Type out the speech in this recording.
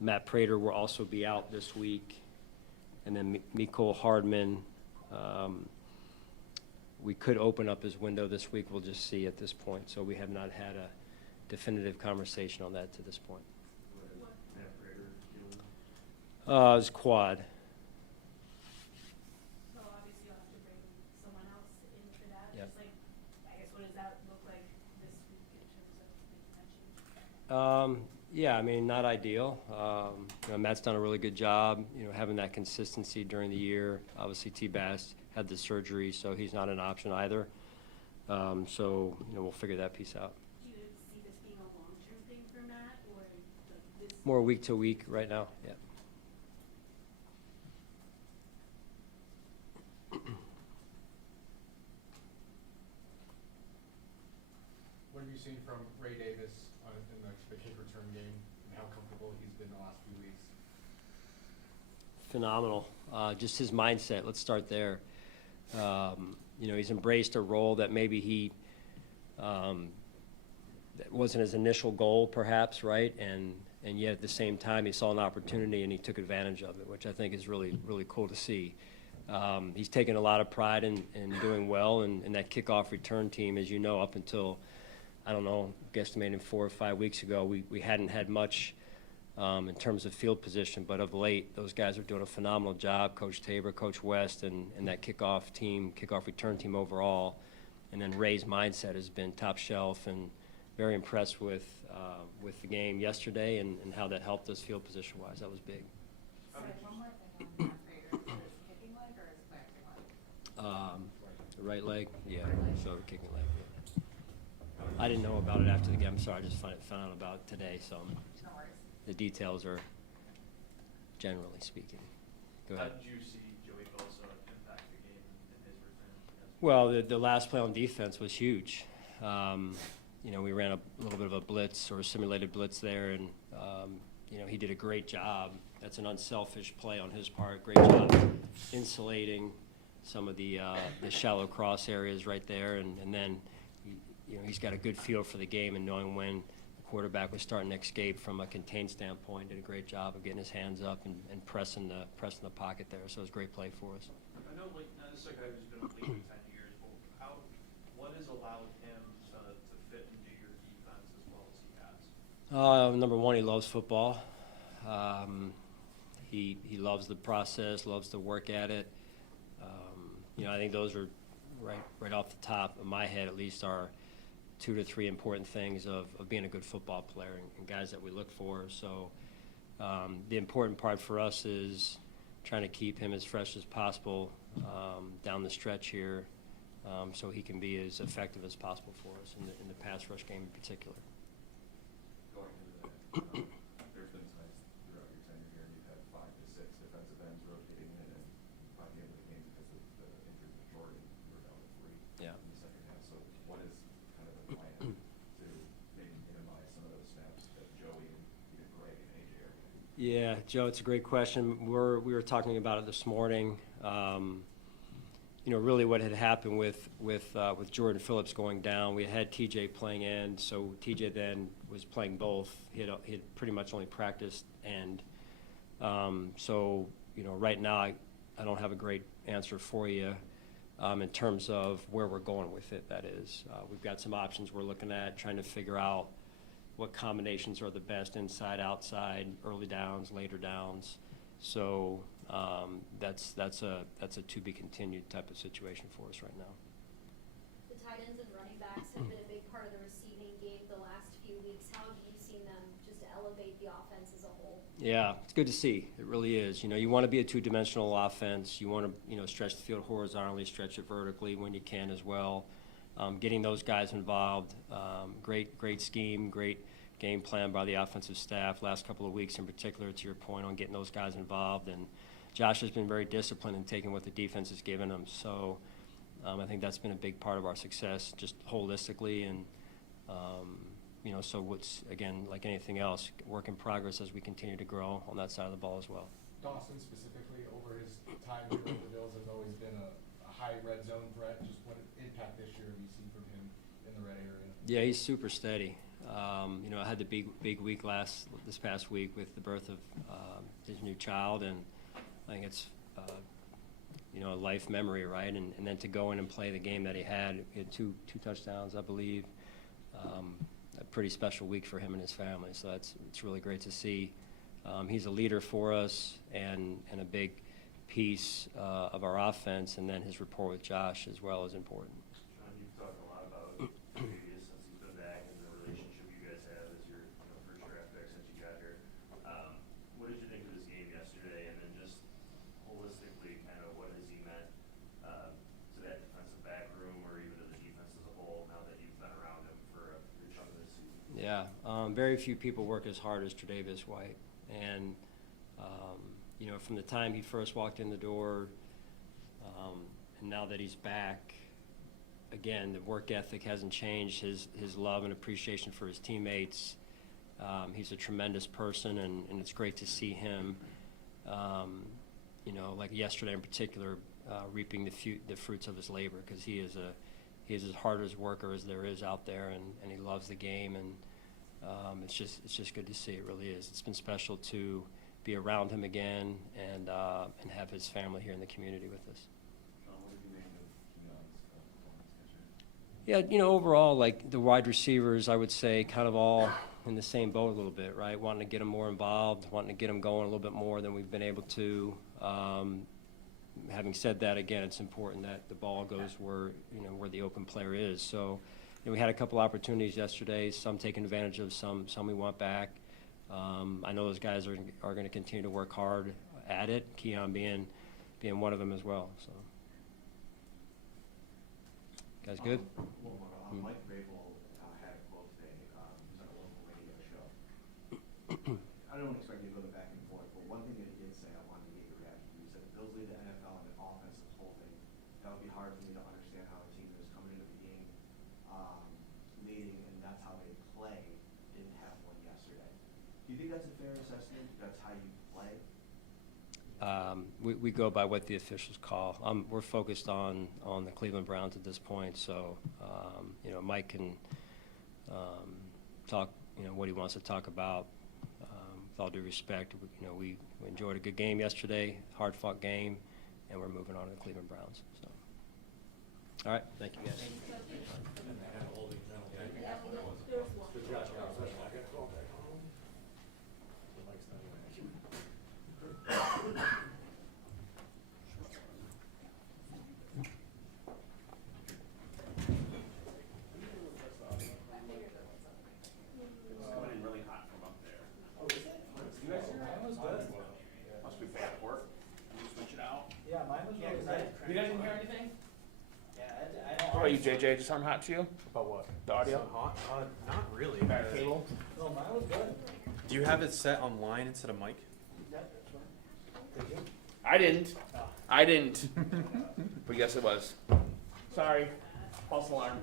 Matt Prater will also be out this week. And then Mecole Hardman, we could open up his window this week. We'll just see at this point. So we have not had a definitive conversation on that to this point. What is Matt Prater doing? His quad. So obviously you'll have to bring someone else in for that. Yep. Just like, I guess, what does that look like this week in terms of contention? Yeah, I mean, not ideal. Matt's done a really good job, having that consistency during the year. Obviously, T-Bass had the surgery, so he's not an option either. So, we'll figure that piece out. Do you see this being a long-term thing for Matt, or this? More week to week right now, yeah. What have you seen from Ray Davis in the kick return game, and how comfortable he's been the last few weeks? Phenomenal. Just his mindset, let's start there. He's embraced a role that maybe he that wasn't his initial goal, perhaps, right? And yet at the same time, he saw an opportunity and he took advantage of it, which I think is really, really cool to see. He's taken a lot of pride in doing well, and that kickoff return team, as you know, up until, I don't know, guesstimating 4 or 5 weeks ago, we hadn't had much in terms of field position, but of late, those guys are doing a phenomenal job. Coach Tabor, Coach West, and that kickoff return team overall. And then Ray's mindset has been top shelf, and very impressed with the game yesterday and how that helped us field position-wise. That was big. Sorry, one more thing on Matt Prater. Is it his kicking leg or his planting leg? The right leg, yeah, so the kicking leg. Yeah. I didn't know about it after the game. I'm sorry, I just found out about it today, so No worries. the details are generally speaking. Go How ahead. did you see Joey Bosa impact the game in his return? Well, the last play on defense was huge. We ran a little bit of a blitz or a simulated blitz there, and he did a great job. That's an unselfish play on his part. Great job insulating some of the shallow cross areas right there, and then he's got a good feel for the game and knowing when the quarterback was starting to escape from a contained standpoint. Did a great job of getting his hands up and pressing the pocket there. So it was a great play for us. I know, this is a guy who's been in the league for 10 years, but what has allowed him to fit into your defense as well as he has? Number one, he loves football. He loves the process, loves to work at it. I think those are right off the top of my head, at least, are 2 to 3 important things of being a good football player and guys that we look for. So the important part for us is trying to keep him as fresh as possible down the stretch here, so he can be as effective as possible for us in the pass rush game in particular. Going into that, there's been times throughout your tenure here, you've had 5 to 6 defensive ends rotating in, and by the end of the game, because of the injured majority, you were down to 3 Yeah. in the second half. So what is kind of the plan to maybe minimize some of those snaps that Joey and even Greg and AJ are getting? Yeah, Joe, it's a great question. We were talking about it this morning. Really what had happened with Jordan Phillips going down, we had TJ playing end, so TJ then was playing both. He had pretty much only practiced end. So right now I don't have a great answer for you in terms of where we're going with it. That is, we've got some options we're looking at, trying to figure out what combinations are the best, inside, outside, early downs, later downs. So that's a to be continued type of situation for us right now. The tight ends and running backs have been a big part of the receiving game the last few weeks. How have you seen them just elevate the offense as a whole? Yeah, it's good to see. It really is. You want to be a two-dimensional offense. You want to stretch the field horizontally, stretch it vertically when you can as well. Getting those guys involved, great scheme, great game plan by the offensive staff last couple of weeks in particular, to your point on getting those guys involved. And Josh has been very disciplined in taking what the defense has given him. So I think that's been a big part of our success just holistically. And, so what's, again, like anything else, work in progress as we continue to grow on that side of the ball as well. Dawson specifically, over his time here with the Bills, has always been a high red zone threat. Just what impact this year have you seen from him in the red area? Yeah, he's super steady. You know, I had the big week this past week with the birth of his new child, and I think it's you know, a life memory, right? And then to go in and play the game that he had two touchdowns, I believe. A pretty special week for him and his family. So it's really great to see. He's a leader for us and a big piece of our offense, and then his rapport with Josh as well is important. Sean, you've talked a lot about Davius since he's been back and the relationship you guys have as your first draft pick since you got here. What did you think of this game yesterday, and then just holistically, kind of what has he meant to that defensive back room or even to the defense as a whole now that you've been around him for a good chunk of this season? Yeah, very few people work as hard as Tre'Davious White, and you know, from the time he first walked in the door, and now that he's back, again, the work ethic hasn't changed. His love and appreciation for his teammates. He's a tremendous person, and it's great to see him. You know, like yesterday in particular, reaping the fruits of his labor, because he is as hard as worker as there is out there, and he loves the game, and it's just good to see. It really is. It's been special to be around him again and have his family here in the community with us. Sean, what did you make of Keon's performance yesterday? Yeah, you know, overall, like the wide receivers, I would say kind of all in the same boat a little bit, right? Wanting to get them more involved, wanting to get them going a little bit more than we've been able to. Having said that, again, it's important that the ball goes where the open player is. So, you know, we had a couple opportunities yesterday, some taking advantage of, some we want back. I know those guys are going to continue to work hard at it, Keon being one of them as well. So, guys good? One more. Mike Vrabel had a quote today. He was on a local radio show. I don't expect you to go back and forth, but one thing that he did say, I wanted to get your reaction to. He said, Bills lead the NFL in offense this whole thing. That would be hard for me to understand how a team that is coming into the game leading, and that's how they play, didn't have one yesterday. Do you think that's a fair assessment? That's how you play? We go by what the officials call. We're focused on the Cleveland Browns at this point, so you know, Mike can talk, you know, what he wants to talk about. With all due respect, you know, we enjoyed a good game yesterday, hard-fought game, and we're moving on to the Cleveland Browns. So, all right, thank you guys. Coming in really hot from up there. Oh, is it? You guys, mine was good. Must be bad work. Can you switch it out? Yeah, mine was really good. You guys didn't hear anything? Yeah, I don't. What about you, JJ? Just sound hot to you? About what? The audio? Hot? Not really. Cable? No, mine was good. Do you have it set on line instead of mic? Yeah, that's fine. Did you? I didn't. I didn't. But yes, it was. Sorry. False alarm.